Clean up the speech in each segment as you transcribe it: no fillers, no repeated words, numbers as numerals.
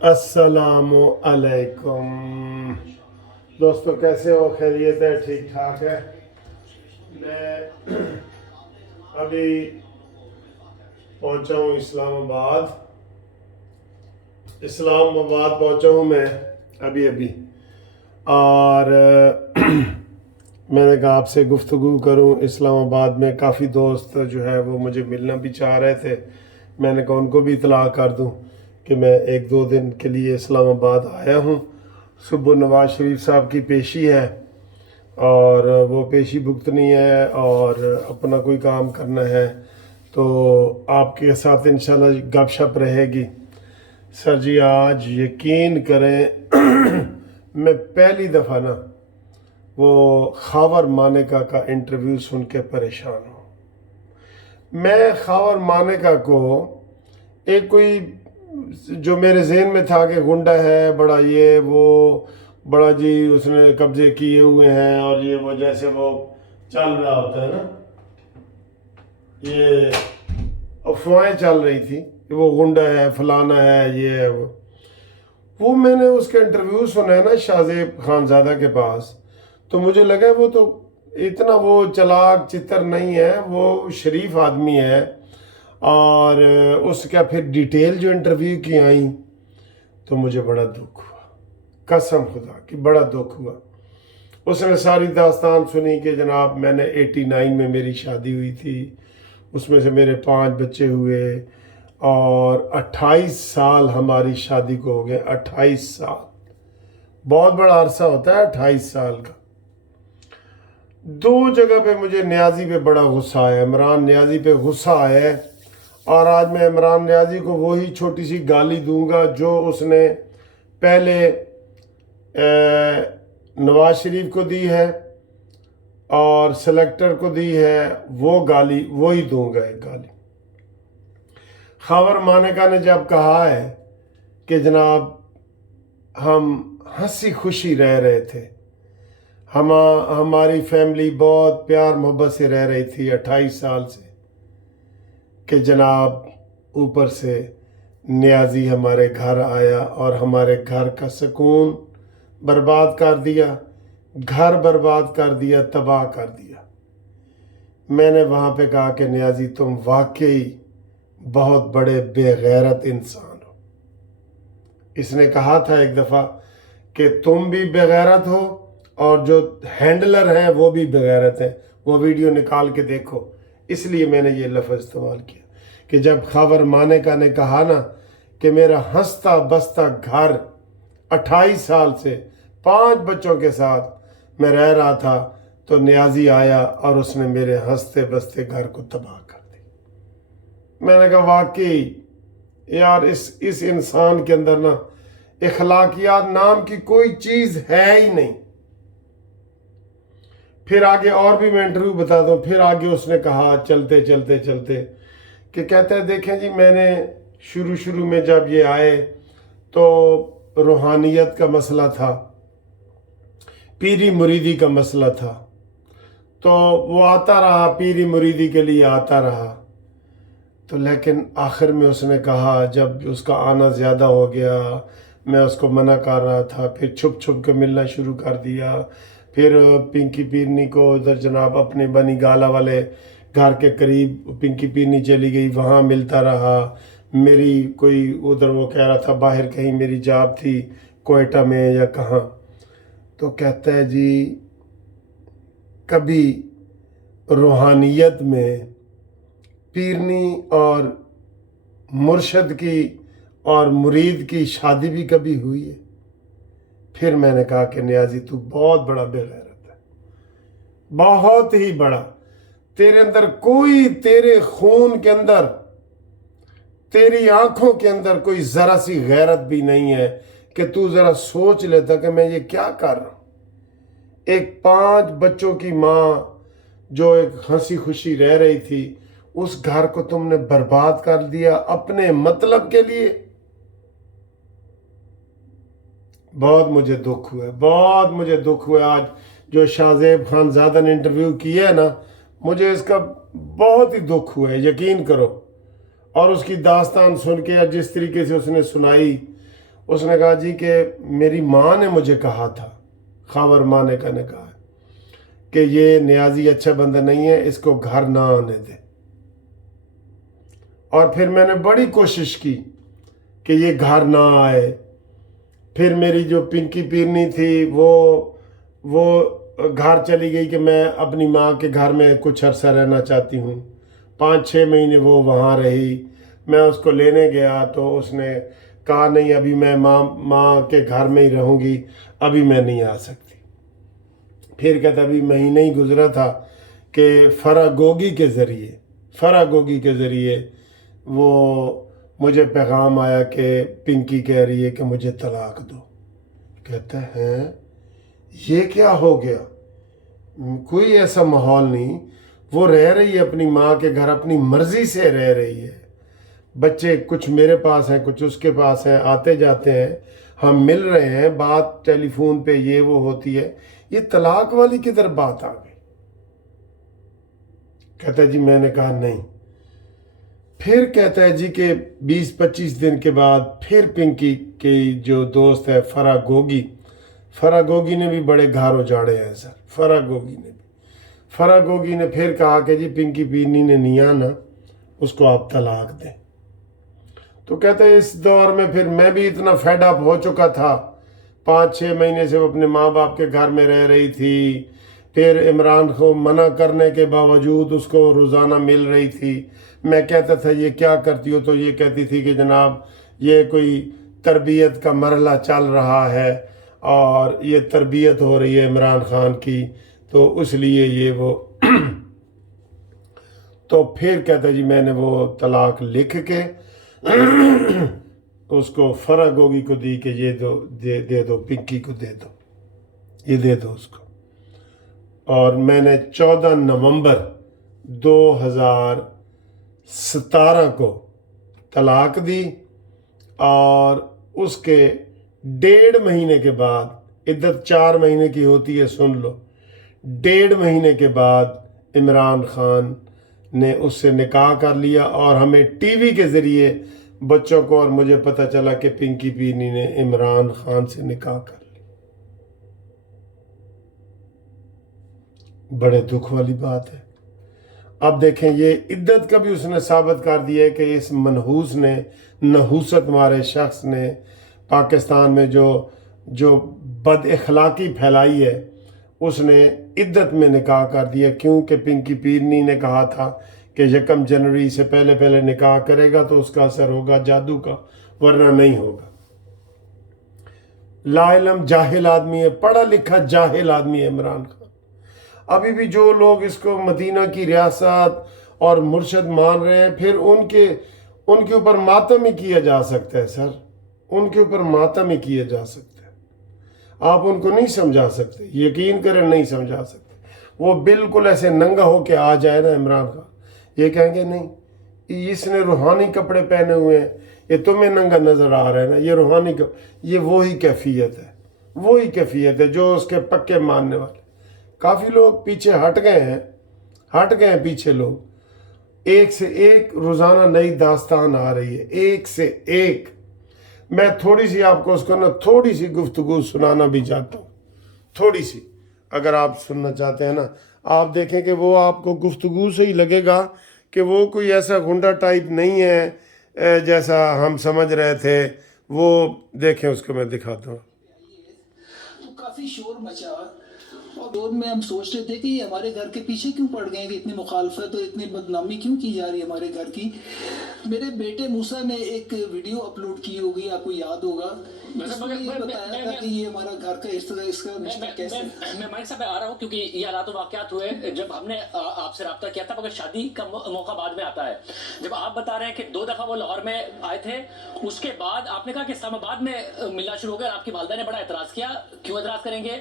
السلام علیکم دوستو، کیسے ہو؟ خیریت ہے؟ ٹھیک ٹھاک ہے؟ میں ابھی پہنچا ہوں اسلام آباد پہنچا ہوں میں ابھی اور میں نے کہا آپ سے گفتگو کروں۔ اسلام آباد میں کافی دوست جو ہے وہ مجھے ملنا بھی چاہ رہے تھے، میں نے کہا ان کو بھی اطلاع کر دوں کہ میں 1-2 دن کے لیے اسلام آباد آیا ہوں۔ صبح نواز شریف صاحب کی پیشی ہے اور وہ پیشی بھگتنی ہے اور اپنا کوئی کام کرنا ہے، تو آپ کے ساتھ انشاءاللہ گپ شپ رہے گی۔ سر جی، آج یقین کریں میں پہلی دفعہ وہ خاور مانیکا کا انٹرویو سن کے پریشان ہوں۔ میں خاور مانیکا کو ایک کوئی جو میرے ذہن میں تھا کہ گنڈا ہے، بڑا یہ وہ، بڑا جی اس نے قبضے کیے ہوئے ہیں اور یہ وہ، جیسے وہ چل رہا ہوتا ہے نا، یہ افواہیں چل رہی تھی کہ وہ گنڈا ہے، فلانا ہے، یہ ہے وہ میں نے اس کا انٹرویو سنا ہے نا شاہ زیب خانزادہ کے پاس، تو مجھے لگا وہ تو اتنا وہ چلاک چتر نہیں ہے، وہ شریف آدمی ہے۔ اور اس کا پھر ڈیٹیل جو انٹرویو کی آئیں تو مجھے بڑا دکھ ہوا، قسم خدا کی بڑا دکھ ہوا۔ اس نے ساری داستان سنی کہ جناب میں نے 89 میں میری شادی ہوئی تھی، اس میں سے میرے 5 بچے ہوئے اور 28 سال ہماری شادی کو ہو گئے۔ 28 سال بہت بڑا عرصہ ہوتا ہے، 28 سال کا۔ 2 جگہ پہ مجھے نیازی پہ بڑا غصہ آیا، عمران نیازی پہ غصہ آیا، اور آج میں عمران نیازی کو وہی چھوٹی سی گالی دوں گا جو اس نے پہلے نواز شریف کو دی ہے اور سلیکٹر کو دی ہے، وہ گالی وہی دوں گا، ایک گالی۔ خاور مانیکا نے جب کہا ہے کہ جناب ہم ہنسی خوشی رہ رہے تھے، ہماری فیملی بہت پیار محبت سے رہ رہی تھی 28 سال سے، کہ جناب اوپر سے نیازی ہمارے گھر آیا اور ہمارے گھر کا سکون برباد کر دیا، گھر برباد کر دیا، تباہ کر دیا۔ میں نے وہاں پہ کہا کہ نیازی تم واقعی بہت بڑے بے غیرت انسان ہو۔ اس نے کہا تھا ایک دفعہ کہ تم بھی بے غیرت ہو اور جو ہینڈلر ہیں وہ بھی بے غیرت ہیں، وہ ویڈیو نکال کے دیکھو۔ اس لیے میں نے یہ لفظ استعمال کیا کہ جب خاور مانیکا نے کہا نا کہ میرا ہنستا بستا گھر 28 سال سے 5 بچوں کے ساتھ میں رہ رہا تھا، تو نیازی آیا اور اس نے میرے ہنستے بستے گھر کو تباہ کر دی۔ میں نے کہا واقعی یار اس انسان کے اندر اخلاقیات نام کی کوئی چیز ہے ہی نہیں۔ پھر آگے اور بھی میں انٹرویو بتا دوں، پھر آگے اس نے کہا چلتے کہ کہتا ہے دیکھیں جی، میں نے شروع میں جب یہ آئے تو روحانیت کا مسئلہ تھا، پیری مریدی کا مسئلہ تھا، تو وہ آتا رہا، پیری مریدی کے لیے آتا رہا، تو لیکن آخر میں اس نے کہا، جب اس کا آنا زیادہ ہو گیا، میں اس کو منع کر رہا تھا، پھر چھپ کے ملنا شروع کر دیا، پھر پنکی پیرنی کو ادھر جناب اپنے بنی گالا والے گھر کے قریب پنکی پیرنی چلی گئی، وہاں ملتا رہا۔ میری کوئی ادھر وہ کہہ رہا تھا باہر کہیں میری جاب تھی کوئٹہ میں یا کہاں، تو کہتا ہے جی کبھی روحانیت میں پیرنی اور مرشد کی اور مرید کی شادی بھی کبھی ہوئی ہے؟ پھر میں نے کہا کہ نیازی تو بہت بڑا بے غیرت ہے، بہت ہی بڑا۔ تیرے اندر کوئی، تیرے خون کے اندر، تیری آنکھوں کے اندر کوئی ذرا سی غیرت بھی نہیں ہے کہ تو ذرا سوچ لیتا کہ میں یہ کیا کر رہا ہوں۔ ایک 5 بچوں کی ماں جو ایک ہنسی خوشی رہ رہی تھی، اس گھر کو تم نے برباد کر دیا اپنے مطلب کے لیے۔ بہت مجھے دکھ ہوا ہے، بہت مجھے دکھ ہوا ہے۔ آج جو شاہ زیب خانزادہ نے انٹرویو کیا ہے نا، مجھے اس کا بہت ہی دکھ ہوا ہے، یقین کرو۔ اور اس کی داستان سن کے جس طریقے سے اس نے سنائی، اس نے کہا جی کہ میری ماں نے مجھے کہا تھا، خاور ماں نے کہا کہ یہ نیازی اچھا بندہ نہیں ہے، اس کو گھر نہ آنے دے۔ اور پھر میں نے بڑی کوشش کی کہ یہ گھر نہ آئے۔ پھر میری جو پنکی پیرنی تھی وہ گھر چلی گئی کہ میں اپنی ماں کے گھر میں کچھ عرصہ رہنا چاہتی ہوں۔ 5-6 مہینے وہ وہاں رہی۔ میں اس کو لینے گیا تو اس نے کہا نہیں، ابھی میں ماں کے گھر میں ہی رہوں گی، ابھی میں نہیں آ سکتی۔ پھر کہتا ابھی مہینہ ہی گزرا تھا کہ فراگوگی کے ذریعے وہ مجھے پیغام آیا کہ پنکی کہہ رہی ہے کہ مجھے طلاق دو۔ کہتا ہے یہ کیا ہو گیا؟ کوئی ایسا ماحول نہیں، وہ رہ رہی ہے اپنی ماں کے گھر، اپنی مرضی سے رہ رہی ہے۔ بچے کچھ میرے پاس ہیں، کچھ اس کے پاس ہیں، آتے جاتے ہیں، ہم مل رہے ہیں، بات ٹیلی فون پہ یہ وہ ہوتی ہے، یہ طلاق والی کدھر بات آ گئی؟ کہتا ہے جی میں نے کہا نہیں۔ پھر کہتا ہے جی کہ 20-25 دن کے بعد پھر پنکی کی جو دوست ہے فراگوگی نے بھی بڑے گھر اجاڑے ہیں سر۔ فراگوگی نے پھر کہا کہ جی پنکی پیرنی نے نہیں آنا، اس کو آپ طلاق دیں۔ تو کہتے ہیں اس دور میں پھر میں بھی اتنا فیڈ اپ ہو چکا تھا، 5-6 مہینے سے وہ اپنے ماں باپ کے گھر میں رہ رہی تھی، پھر عمران کو منع کرنے کے باوجود اس کو روزانہ مل رہی تھی۔ میں کہتا تھا یہ کیا کرتی ہو؟ تو یہ کہتی تھی کہ جناب یہ کوئی تربیت کا مرحلہ چل رہا ہے اور یہ تربیت ہو رہی ہے عمران خان کی، تو اس لیے یہ وہ تو پھر کہتا جی میں نے وہ طلاق لکھ کے اس کو فراگوگی کو دی کہ یہ دے دو، پنکی کو دے دو، یہ دے دو اس کو۔ اور میں نے 14 نومبر 2017 کو طلاق دی، اور اس کے 1.5 مہینے کے بعد، عدت 4 مہینے کی ہوتی ہے سن لو، 1.5 مہینے کے بعد عمران خان نے اس سے نکاح کر لیا، اور ہمیں ٹی وی کے ذریعے بچوں کو اور مجھے پتہ چلا کہ پنکی پیرنی نے عمران خان سے نکاح کر لی۔ بڑے دکھ والی بات ہے۔ اب دیکھیں یہ عدت کا بھی اس نے ثابت کر دیا ہے کہ اس منحوس نے، نحوست مارے شخص نے پاکستان میں جو بد اخلاقی پھیلائی ہے، اس نے عدت میں نکاح کر دیا، کیونکہ پنکی پیرنی نے کہا تھا کہ 1 جنوری سے پہلے نکاح کرے گا تو اس کا اثر ہوگا جادو کا، ورنہ نہیں ہوگا۔ لا علم جاہل آدمی ہے، پڑھا لکھا جاہل آدمی ہے عمران خان۔ ابھی بھی جو لوگ اس کو مدینہ کی ریاست اور مرشد مان رہے ہیں، پھر ان کے اوپر ماتم ہی کیا جا سکتا ہے سر، ان کے اوپر ماتم ہی کیا جا سکتا ہے۔ آپ ان کو نہیں سمجھا سکتے، یقین کریں نہیں سمجھا سکتے۔ وہ بالکل ایسے ننگا ہو کے آ جائے نا عمران خان، یہ کہیں گے نہیں اس نے روحانی کپڑے پہنے ہوئے ہیں، یہ تمہیں ننگا نظر آ رہا ہے نا، یہ روحانی یہ وہی کیفیت ہے جو اس کے پکے ماننے والے۔ کافی لوگ پیچھے ہٹ گئے ہیں پیچھے لوگ، ایک سے ایک روزانہ نئی داستان آ رہی ہے، ایک سے ایک۔ میں تھوڑی سی آپ کو اس کو تھوڑی سی گفتگو سنانا بھی چاہتا ہوں، تھوڑی سی، اگر آپ سننا چاہتے ہیں نا، آپ دیکھیں کہ وہ آپ کو گفتگو سے ہی لگے گا کہ وہ کوئی ایسا گنڈا ٹائپ نہیں ہے جیسا ہم سمجھ رہے تھے۔ وہ دیکھیں، اس کو میں دکھاتا ہوں۔ تو کافی شور مچا، اور دور میں ہم سوچ رہے تھے کہ یہ ہمارے گھر کے پیچھے کیوں پڑ گئے، کہ اتنی مخالفت اور اتنی بدنامی کیوں کی جا رہی ہے ہمارے گھر کی۔ میرے بیٹے موسیٰ نے ایک ویڈیو اپلوڈ کی ہوگی، آپ کو یاد ہوگا، اس میں یہ بتایا تھا کہ یہ ہمارا گھر کا اس کا رشتہ کیسے۔ میں مائک صاحب آ رہا ہوں کیونکہ یہ حالات و واقعات ہوئے جب ہم نے آپ سے رابطہ کیا تھا، مگر شادی کا موقع بعد میں آتا ہے۔ جب آپ بتا رہے ہیں کہ 2 دفعہ وہ لاہور میں آئے تھے، اس کے بعد آپ نے کہا کہ اسلام آباد میں ملنا شروع ہو گیا، اور آپ کی والدہ نے بڑا اعتراض کیا۔ کیوں اعتراض کریں گے؟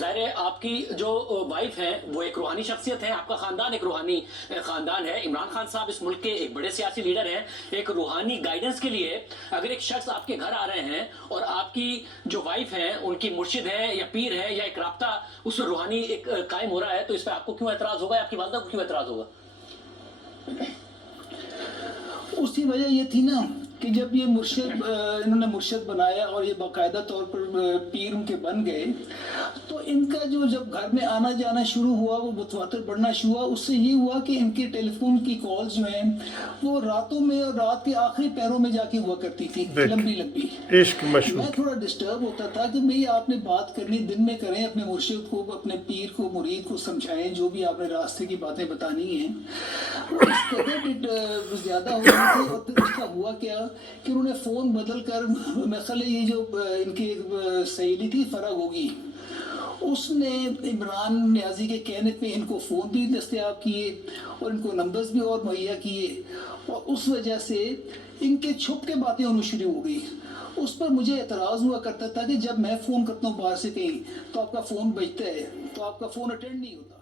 ظاہر ہے آپ کی جو وائف ہیں وہ ایک روحانی شخصیت ہے، آپ کا خاندان ایک روحانی خاندان ہے۔ عمران خان صاحب اس ملک کے ایک بڑے سیاسی لیڈر ہیں۔ ایک روحانی گائیڈنس کے لیے اگر ایک شخص آپ کے گھر آ رہے ہیں اور آپ کی جو وائف ہے ان کی مرشد ہے یا پیر ہے یا ایک رابطہ اس میں روحانی ایک قائم ہو رہا ہے، تو اس پہ آپ کو کیوں اعتراض ہوگا، آپ کی والدہ کو کیوں اعتراض ہوگا؟ اس کی وجہ یہ تھی نا کہ جب یہ مرشد انہوں نے مرشد بنایا اور یہ باقاعدہ طور پر پیر ان کے بن گئے تو ان کا جو جب گھر میں آنا جانا شروع ہوا وہ متواتر بڑھنا شروع ہوا. اس سے یہ ہوا کہ ان کے ٹیلی فون کی کالز جو ہیں وہ راتوں میں اور رات کے آخری پہروں میں جا کے ہوا کرتی تھی, لمبی لمبی. عشق مشہور. میں تھوڑا ڈسٹرب ہوتا تھا کہ بھئی آپ نے بات کرنی دن میں کریں, اپنے مرشد کو اپنے پیر کو مرید کو سمجھائیں, جو بھی آپ نے راستے کی باتیں بتانی ہیں. اس قدر زیادہ ہو رہی تھی. اور پھر اس کا ہوا کیا کہ انہوں نے فون بدل کر مثلا یہ جو ان کی سہیلی تھی فرح گوگی, اس نے عمران نیازی کے کہنے پہ ان کو فون بھی دستیاب کیے اور ان کو نمبرز بھی اور مہیا کیے, اور اس وجہ سے ان کے چھپ کے باتیں ہونا شروع ہو گئی. اس پر مجھے اعتراض ہوا کرتا تھا کہ جب میں فون کرتا ہوں باہر سے کہیں تو آپ کا فون بجتا ہے تو آپ کا فون اٹینڈ نہیں ہوتا.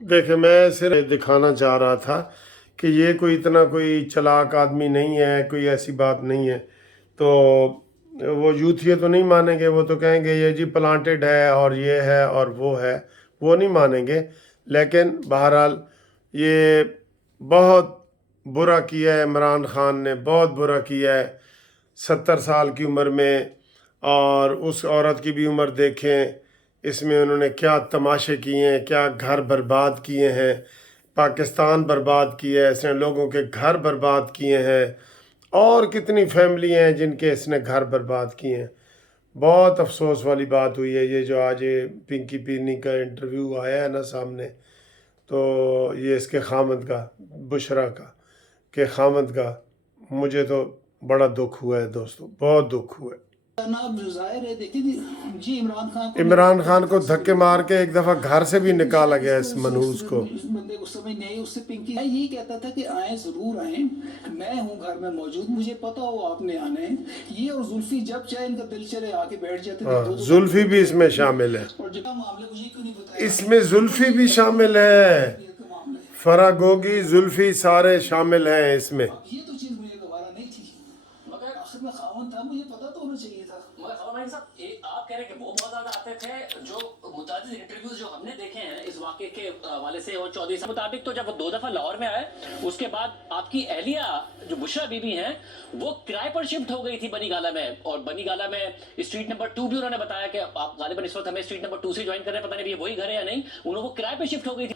دیکھیں میں صرف دکھانا چاہ رہا تھا کہ یہ کوئی اتنا کوئی چلاک آدمی نہیں ہے, کوئی ایسی بات نہیں ہے. تو وہ یوتھ یہ تو نہیں مانیں گے, وہ تو کہیں گے یہ جی پلانٹڈ ہے اور یہ ہے اور وہ ہے, وہ نہیں مانیں گے. لیکن بہرحال یہ بہت برا کیا ہے عمران خان نے, بہت برا کیا ہے 70 سال کی عمر میں. اور اس عورت کی بھی عمر دیکھیں, اس میں انہوں نے کیا تماشے کیے ہیں, کیا گھر برباد کیے ہیں, پاکستان برباد کیا ہے اس نے, لوگوں کے گھر برباد کیے ہیں, اور کتنی فیملی ہیں جن کے اس نے گھر برباد کیے ہیں. بہت افسوس والی بات ہوئی ہے یہ جو آج پنکی پیرنی کا انٹرویو آیا ہے نا سامنے, تو یہ اس کے خامد کا بشرا کا کہ خامد کا, مجھے تو بڑا دکھ ہوا ہے دوستو, بہت دکھ ہوا ہے. ظاہر ہے دیکھیں جی عمران خان کو دھکے مار کے ایک دفعہ گھر سے بھی نکالا گیا اس منحوس کو. بندے کو سمجھ نہیں آئی. اس سے پنکی میں یہ کہتا تھا کہ آئیں ضرور آئیں, میں ہوں گھر میں موجود, مجھے پتا ہو آپ نے آنا ہے. یہ اور زلفی جب چاہے ان کا دل چلے آ کے بیٹھ جاتے تھے. زلفی بھی اس میں شامل ہے, اور جتنا معاملہ مجھے کیوں نہیں بتایا, اس میں زلفی بھی شامل ہے, فرح گوگی زلفی سارے شامل ہیں اس میں. یہ تو چیز مجھے دوبارہ نہیں تھی, مگر آخر میں خاون تھا, مجھے پتا تو ہونا چاہیے تھا. مگر خبر بھائی صاحب آپ کہہ رہے ہیں کہ وہ بہت زیادہ آتے تھے. جو متعدد انٹرویوز جو ہم نے دیکھے ہیں اس واقعے کے حوالے سے, اور چودھری صاحب مطابق تو جب وہ 2 دفعہ لاہور میں آئے اس کے بعد آپ کی اہلیہ جو بشرا بی بی ہیں وہ کرائے پر شفٹ ہو گئی تھی بنی گالا میں, اور بنی گالا میں اسٹریٹ نمبر 2 بھی انہوں نے بتایا کہ آپ غالباً اس وقت ہمیں اسٹریٹ نمبر 2 سے جوائن کر رہے ہیں, پتہ نہیں یہ وہی گھر ہے یا نہیں, انہوں وہ کرائے پہ شفٹ ہو گئی تھی.